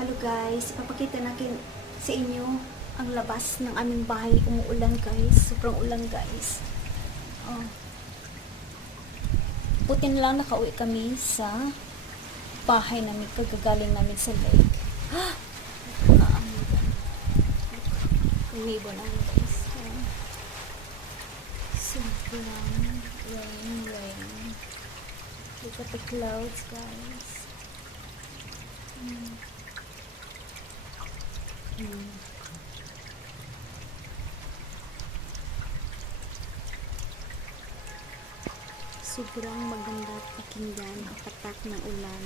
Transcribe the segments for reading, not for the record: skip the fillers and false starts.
Hello guys, ipapakita natin sa inyo ang labas ng aming bahay. Umuulan guys, sobrang ulan guys. Oh. Buti na lang nakauwi kami sa bahay namin, kagagaling namin sa lake. Umibo namin guys. Oh. Sobrang rain. Look at the clouds guys. Sobrang maganda at pakinggan ang patak ng ulan.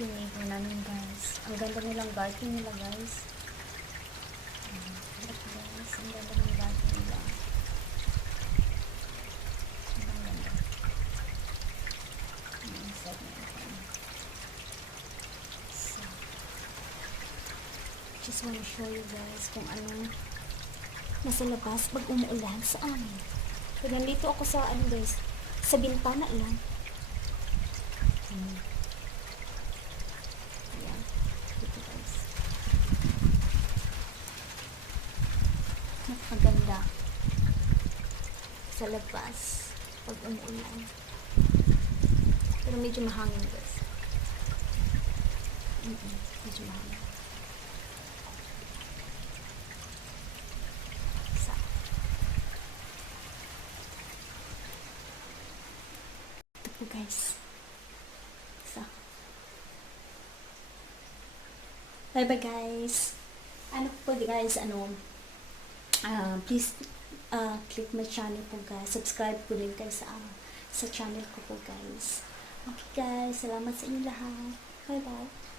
Yung ibo namin guys. Ang ganda nilang garden nila guys. Look guys, ang ganda ng garden nila. Ang ganda. Inside nila. So, just wanna show you guys kung ano nasa labas pag umuulan sa amin. So, nandito ako sa ano guys, sa bintana lang. Ayan. Dito guys. Napakaganda sa labas pag umuulan. Pero medyo mahangin guys. Medyo mahangin. Po guys. So. Bye bye guys. Ano po guys, please click my channel po guys. Subscribe po din guys sa channel ko po guys. Okay guys, salamat sa inyo lahat. Bye bye.